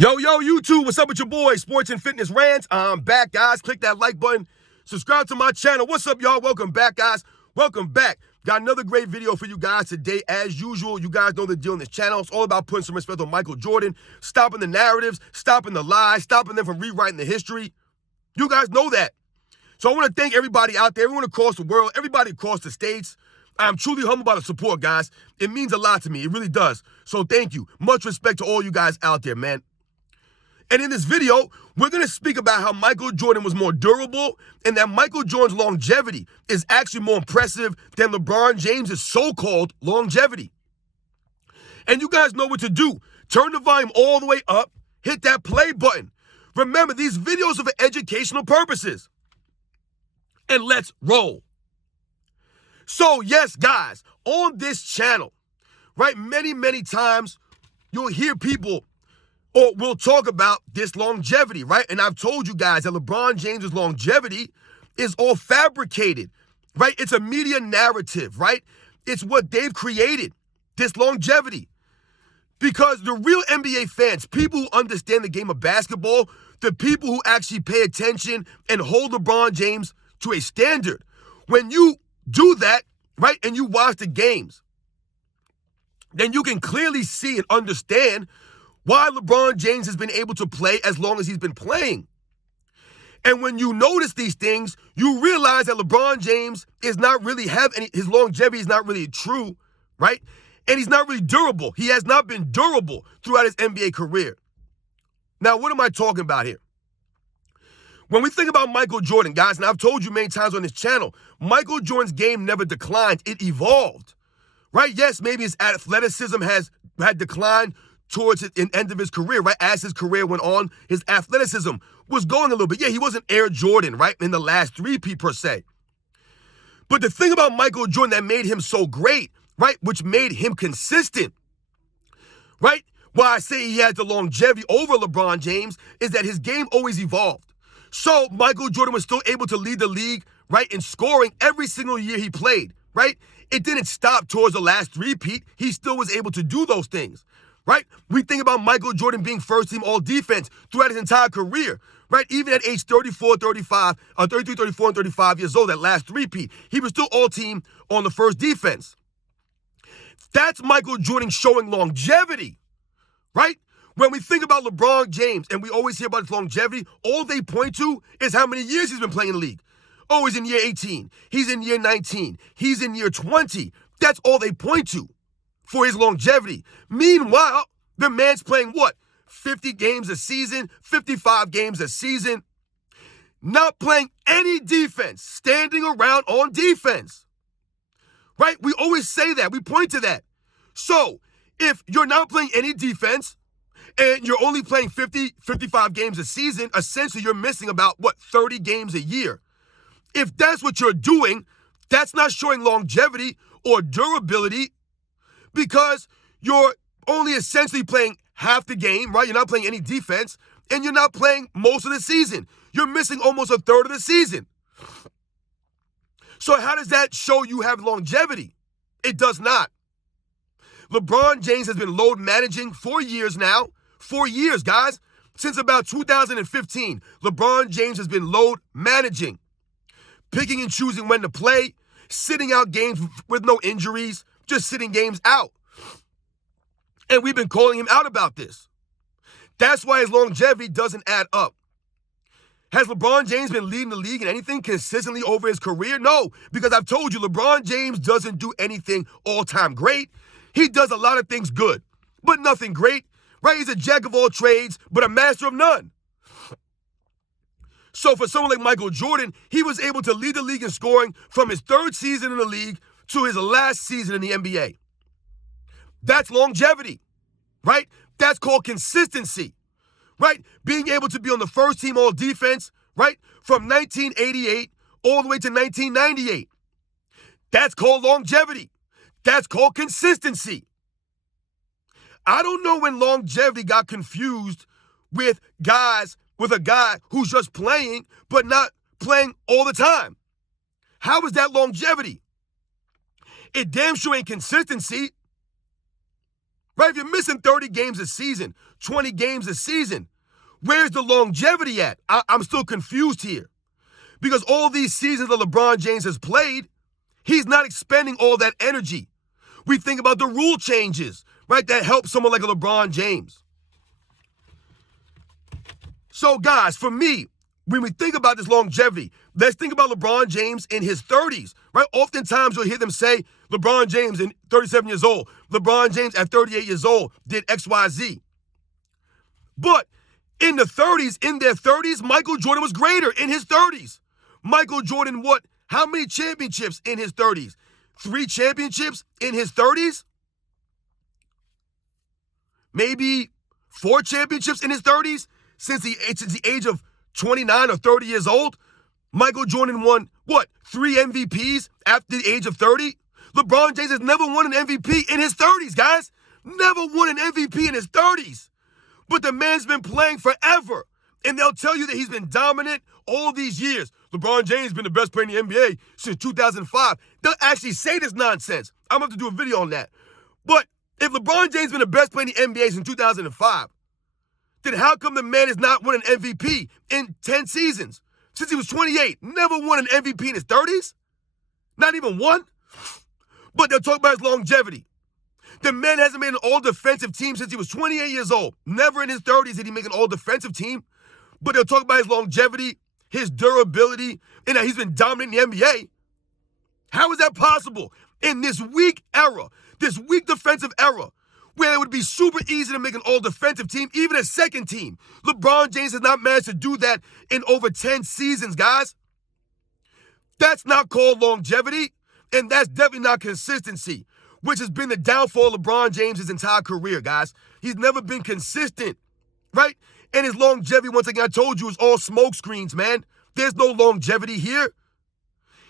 Yo, YouTube, what's up with your boy, Sports and Fitness Rants? I'm back, guys. Click that like button. Subscribe to my channel. What's up, y'all? Welcome back, guys. Welcome back. Got another great video for you guys today. As usual, you guys know the deal on this channel. It's all about putting some respect on Michael Jordan, stopping the narratives, stopping the lies, stopping them from rewriting the history. You guys know that. So I want to thank everybody out there, everyone across the world, everybody across the states. I'm truly humbled by the support, guys. It means a lot to me. It really does. So thank you. Much respect to all you guys out there, man. And in this video, we're going to speak about how Michael Jordan was more durable and that Michael Jordan's longevity is actually more impressive than LeBron James' so-called longevity. And you guys know what to do. Turn the volume all the way up, hit that play button. Remember, these videos are for educational purposes. And let's roll. So yes, guys, on this channel, right, many times you'll hear people or we'll talk about this longevity, right? And I've told you guys that LeBron James' longevity is all fabricated, right? It's a media narrative, right? It's what they've created, this longevity. Because the real NBA fans, people who understand the game of basketball, the people who actually pay attention and hold LeBron James to a standard, when you do that, right, and you watch the games, then you can clearly see and understand why LeBron James has been able to play as long as he's been playing. And when you notice these things, you realize that LeBron James is not really his longevity is not really true, right? And he's not really durable. He has not been durable throughout his NBA career. Now, what am I talking about here? When we think about Michael Jordan, guys, and I've told you many times on this channel, Michael Jordan's game never declined. It evolved, right? Yes, maybe his athleticism had declined towards the end of his career, right? As his career went on, his athleticism was going a little bit. Yeah, he wasn't Air Jordan, right, in the last three-peat per se. But the thing about Michael Jordan that made him so great, right, which made him consistent, right, why I say he had the longevity over LeBron James, is that his game always evolved. So Michael Jordan was still able to lead the league, right, in scoring every single year he played, right? It didn't stop towards the last three-peat. He still was able to do those things. Right? We think about Michael Jordan being first-team all-defense throughout his entire career, right? Even at age 34, 35, 33, 34, and 35 years old, that last three-peat, he was still all-team on the first defense. That's Michael Jordan showing longevity, right? When we think about LeBron James, and we always hear about his longevity, all they point to is how many years he's been playing in the league. Oh, he's in year 18. He's in year 19. He's in year 20. That's all they point to for his longevity. Meanwhile, the man's playing what? 50 games a season, 55 games a season, not playing any defense, standing around on defense, right? We always say that. We point to that. So if you're not playing any defense and you're only playing 50, 55 games a season, essentially you're missing about, 30 games a year. If that's what you're doing, that's not showing longevity or durability, because you're only essentially playing half the game, right? You're not playing any defense, and you're not playing most of the season. You're missing almost a third of the season. So how does that show you have longevity? It does not. LeBron James has been load managing for years now. 4 years, guys. Since about 2015, LeBron James has been load managing, picking and choosing when to play, sitting out games with no injuries, just sitting games out. And we've been calling him out about this. That's why his longevity doesn't add up. Has LeBron James been leading the league in anything consistently over his career? No, because I've told you, LeBron James doesn't do anything all-time great. He does a lot of things good, but nothing great, right? He's a jack of all trades, but a master of none. So for someone like Michael Jordan, he was able to lead the league in scoring from his third season in the league to his last season in the NBA. That's longevity, right? That's called consistency, right? Being able to be on the first team all defense, right? From 1988 all the way to 1998. That's called longevity. That's called consistency. I don't know when longevity got confused with a guy who's just playing, but not playing all the time. How is that longevity? It damn sure ain't consistency, Right? If you're missing 30 games a season, 20 games a season, where's the longevity at? I'm still confused here. Because all these seasons that LeBron James has played, he's not expending all that energy. We think about the rule changes, right, that help someone like a LeBron James. So, guys, for me, when we think about this longevity, let's think about LeBron James in his 30s, right? Oftentimes you'll hear them say, LeBron James at 37 years old, LeBron James at 38 years old did X, Y, Z. But in their 30s, Michael Jordan was greater in his 30s. Michael Jordan, how many championships in his 30s? 3 championships in his 30s? Maybe 4 championships in his 30s? Since the age of 29 or 30 years old? Michael Jordan won, 3 MVPs after the age of 30? LeBron James has never won an MVP in his 30s, guys. Never won an MVP in his 30s. But the man's been playing forever. And they'll tell you that he's been dominant all these years. LeBron James has been the best player in the NBA since 2005. They'll actually say this nonsense. I'm going to have to do a video on that. But if LeBron James has been the best player in the NBA since 2005, then how come the man has not won an MVP in 10 seasons? Since he was 28, never won an MVP in his 30s? Not even one? But they'll talk about his longevity. The man hasn't made an all-defensive team since he was 28 years old. Never in his 30s did he make an all-defensive team. But they'll talk about his longevity, his durability, and that he's been dominant in the NBA. How is that possible in this weak era, this weak defensive era, where it would be super easy to make an all-defensive team, even a second team? LeBron James has not managed to do that in over 10 seasons, guys. That's not called longevity, and that's definitely not consistency, which has been the downfall of LeBron James' his entire career, guys. He's never been consistent, right? And his longevity, once again, I told you, is all smoke screens, man. There's no longevity here.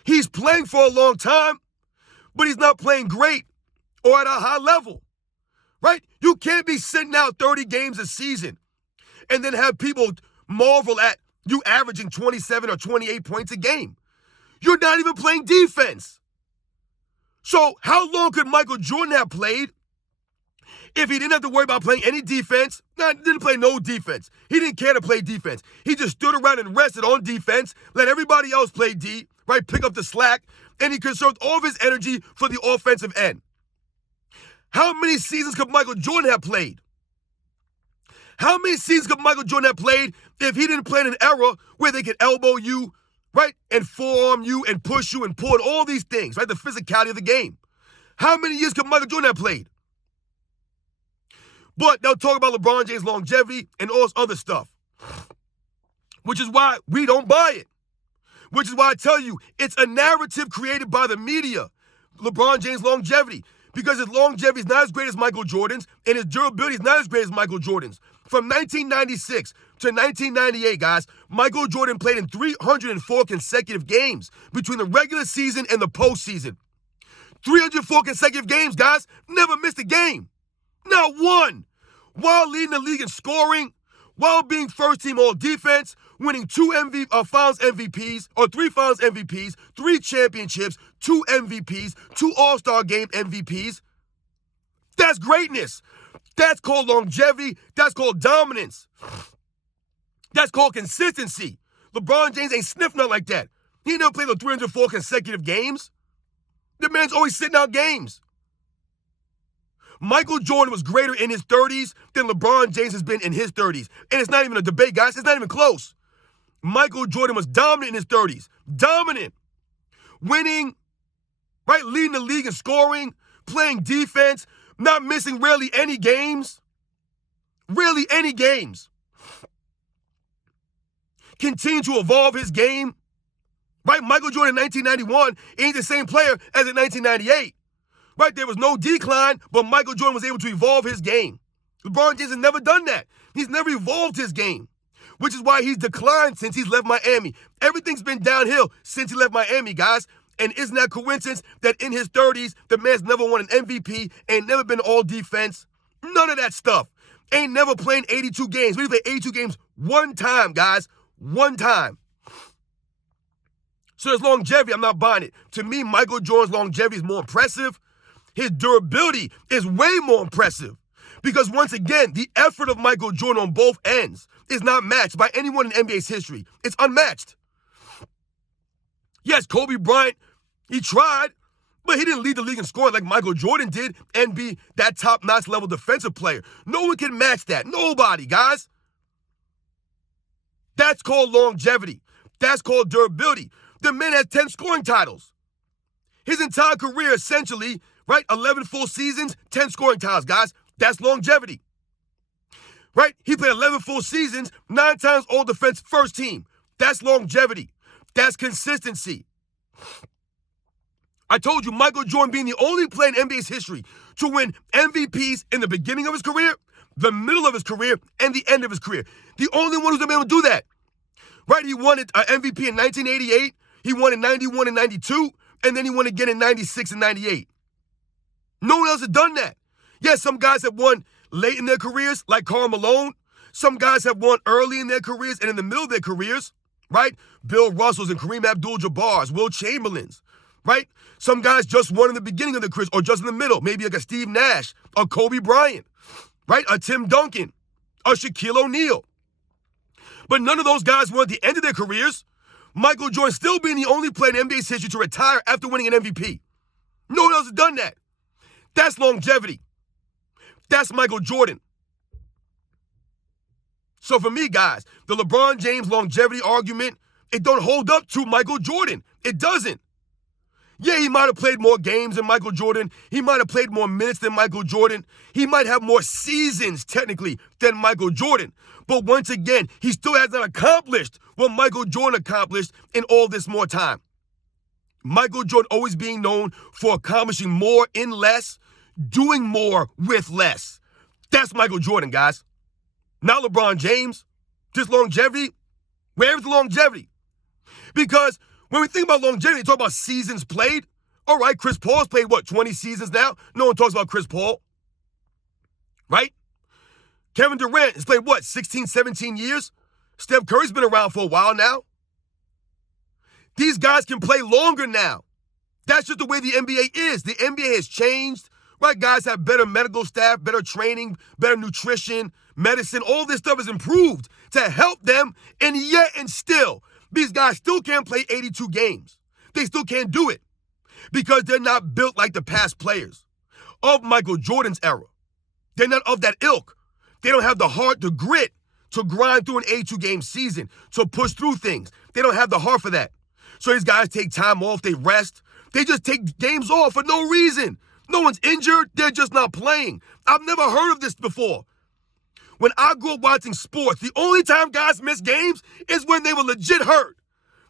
He's playing for a long time, but he's not playing great or at a high level, right? You can't be sitting out 30 games a season and then have people marvel at you averaging 27 or 28 points a game. You're not even playing defense. So how long could Michael Jordan have played if he didn't have to worry about playing any defense? Didn't play no defense. He didn't care to play defense. He just stood around and rested on defense, let everybody else play D, right? Pick up the slack, and he conserved all of his energy for the offensive end. How many seasons could Michael Jordan have played? How many seasons could Michael Jordan have played if he didn't play in an era where they could elbow you, right, and forearm you and push you and pull and all these things, right, the physicality of the game? How many years could Michael Jordan have played? But they'll talk about LeBron James' longevity and all this other stuff, which is why we don't buy it, which is why I tell you it's a narrative created by the media, LeBron James' longevity, because his longevity is not as great as Michael Jordan's and his durability is not as great as Michael Jordan's. From 1996 to 1998, guys, Michael Jordan played in 304 consecutive games between the regular season and the postseason. 304 consecutive games, guys. Never missed a game. Not one. While leading the league in scoring, while being first team all defense, winning 2 finals MVPs, or 3 finals MVPs, 3 championships, 2 MVPs, 2 All-Star game MVPs. That's greatness. That's called longevity. That's called dominance. That's called consistency. LeBron James ain't sniffing nothing like that. He never played those 304 consecutive games. The man's always sitting out games. Michael Jordan was greater in his 30s than LeBron James has been in his 30s. And it's not even a debate, guys. It's not even close. Michael Jordan was dominant in his 30s. Dominant. Winning, right? Leading the league in scoring, playing defense, not missing really any games. Really any games. Continue to evolve his game. Right? Michael Jordan in 1991 ain't the same player as in 1998. Right? There was no decline, but Michael Jordan was able to evolve his game. LeBron James has never done that. He's never evolved his game, which is why he's declined since he's left Miami. Everything's been downhill since he left Miami, guys. And isn't that coincidence that in his 30s, the man's never won an MVP, ain't never been all defense? None of that stuff. Ain't never played 82 games. We played 82 games one time, guys. One time. So there's longevity. I'm not buying it. To me, Michael Jordan's longevity is more impressive. His durability is way more impressive. Because once again, the effort of Michael Jordan on both ends is not matched by anyone in NBA's history. It's unmatched. Yes, Kobe Bryant, he tried, but he didn't lead the league in scoring like Michael Jordan did and be that top-notch level defensive player. No one can match that. Nobody, guys. That's called longevity. That's called durability. The man has 10 scoring titles. His entire career, essentially, right? 11 full seasons, 10 scoring titles, guys. That's longevity. Right? He played 11 full seasons, 9 times all-defense first team. That's longevity. That's consistency. I told you, Michael Jordan being the only player in NBA's history to win MVPs in the beginning of his career, the middle of his career, and the end of his career. The only one who's been able to do that. Right? He won an MVP in 1988. He won in 91 and 92. And then he won again in 96 and 98. No one else has done that. Yes, some guys have won late in their careers, like Karl Malone. Some guys have won early in their careers and in the middle of their careers, right? Bill Russells and Kareem Abdul-Jabbar's, Will Chamberlain's, right? Some guys just won in the beginning of their careers or just in the middle, maybe like a Steve Nash, a Kobe Bryant, right? A Tim Duncan, a Shaquille O'Neal. But none of those guys won at the end of their careers. Michael Jordan still being the only player in NBA's history to retire after winning an MVP. No one else has done that. That's longevity. That's Michael Jordan. So for me, guys, the LeBron James longevity argument, it don't hold up to Michael Jordan. It doesn't. Yeah, he might have played more games than Michael Jordan. He might have played more minutes than Michael Jordan. He might have more seasons, technically, than Michael Jordan. But once again, he still has not accomplished what Michael Jordan accomplished in all this more time. Michael Jordan always being known for accomplishing more in less, doing more with less. That's Michael Jordan, guys. Not LeBron James. Just longevity. Where's the longevity? Because when we think about longevity, we talk about seasons played. All right, Chris Paul's played, 20 seasons now? No one talks about Chris Paul. Right? Kevin Durant has played, 16, 17 years? Steph Curry's been around for a while now. These guys can play longer now. That's just the way the NBA is. The NBA has changed, right? Guys have better medical staff, better training, better nutrition, medicine. All this stuff has improved to help them, and yet and still, these guys still can't play 82 games. They still can't do it because they're not built like the past players of Michael Jordan's era. They're not of that ilk. They don't have the heart, the grit to grind through an 82-game season, to push through things. They don't have the heart for that. So these guys take time off, they rest. They just take games off for no reason. No one's injured, they're just not playing. I've never heard of this before. When I grew up watching sports, the only time guys miss games is when they were legit hurt.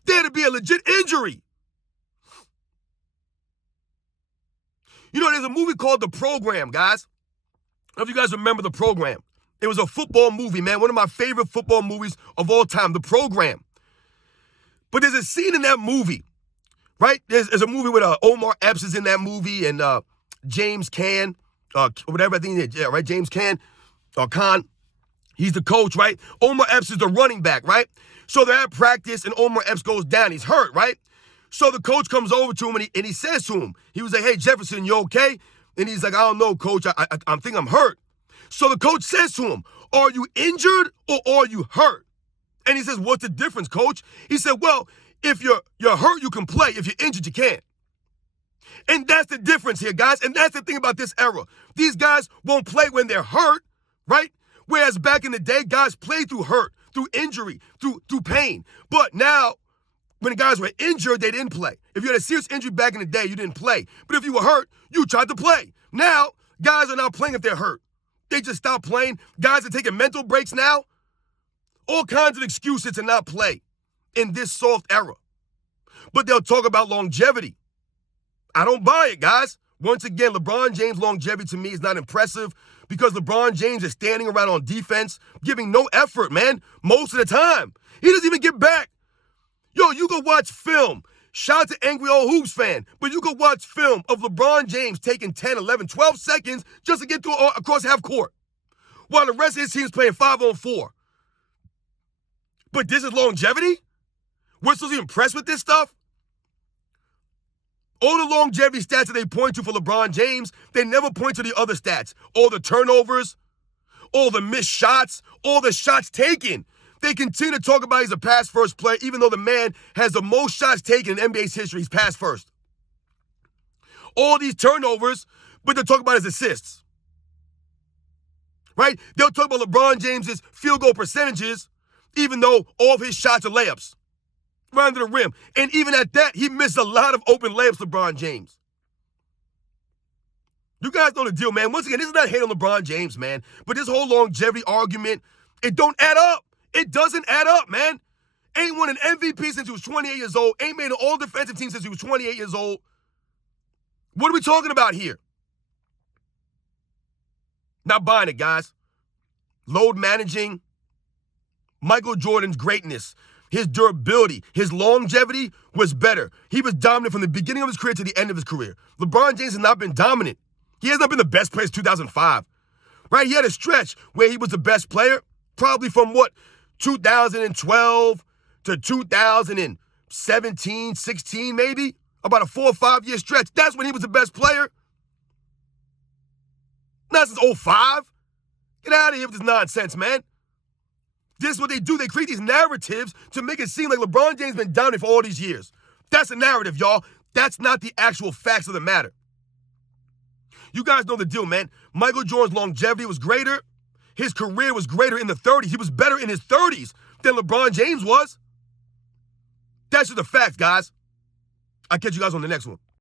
There had to be a legit injury. You know, there's a movie called The Program, guys. I don't know if you guys remember The Program. It was a football movie, man. One of my favorite football movies of all time, The Program. But there's a scene in that movie, right? There's a movie with Omar Epps is in that movie and James Caan, whatever I think it is, yeah, right? James Caan, Khan. He's the coach, right? Omar Epps is the running back, right? So they're at practice and Omar Epps goes down. He's hurt, right? So the coach comes over to him and he says to him, he was like, "Hey, Jefferson, you okay?" And he's like, "I don't know, coach. I think I'm hurt." So the coach says to him, "Are you injured or are you hurt?" And he says, "What's the difference, coach?" He said, "Well, if you're hurt, you can play. If you're injured, you can't." And that's the difference here, guys. And that's the thing about this era. These guys won't play when they're hurt, right? Whereas back in the day, guys played through hurt, through injury, through pain. But now, when the guys were injured, they didn't play. If you had a serious injury back in the day, you didn't play. But if you were hurt, you tried to play. Now, guys are not playing if they're hurt. They just stop playing. Guys are taking mental breaks now. All kinds of excuses to not play in this soft era. But they'll talk about longevity. I don't buy it, guys. Once again, LeBron James' longevity to me is not impressive because LeBron James is standing around on defense, giving no effort, man, most of the time. He doesn't even get back. Yo, you go watch film. Shout out to Angry Old Hoops fan, but you go watch film of LeBron James taking 10, 11, 12 seconds just to get across half court, while the rest of his team's playing 5-on-4. But this is longevity? We're supposed to be impressed with this stuff? All the longevity stats that they point to for LeBron James, they never point to the other stats. All the turnovers, all the missed shots, all the shots taken. They continue to talk about he's a pass-first player, even though the man has the most shots taken in NBA's history. He's pass-first. All these turnovers, but they'll talk about his assists. Right? They'll talk about LeBron James's field goal percentages, even though all of his shots are layups. Right under the rim. And even at that, he missed a lot of open layups, LeBron James. You guys know the deal, man. Once again, this is not hate on LeBron James, man. But this whole longevity argument, it don't add up. It doesn't add up, man. Ain't won an MVP since he was 28 years old. Ain't made an all-defensive team since he was 28 years old. What are we talking about here? Not buying it, guys. Load managing. Michael Jordan's greatness, his durability, his longevity was better. He was dominant from the beginning of his career to the end of his career. LeBron James has not been dominant. He has not been the best player since 2005. Right? He had a stretch where he was the best player, probably from 2012 to 2017, 16 maybe, about a 4 or 5 year stretch. That's when he was the best player. Not since 05. Get out of here with this nonsense, man. This is what they do. They create these narratives to make it seem like LeBron James has been dominant for all these years. That's a narrative, y'all. That's not the actual facts of the matter. You guys know the deal, man. Michael Jordan's longevity was greater. His career was greater in the 30s. He was better in his 30s than LeBron James was. That's just the facts, guys. I'll catch you guys on the next one.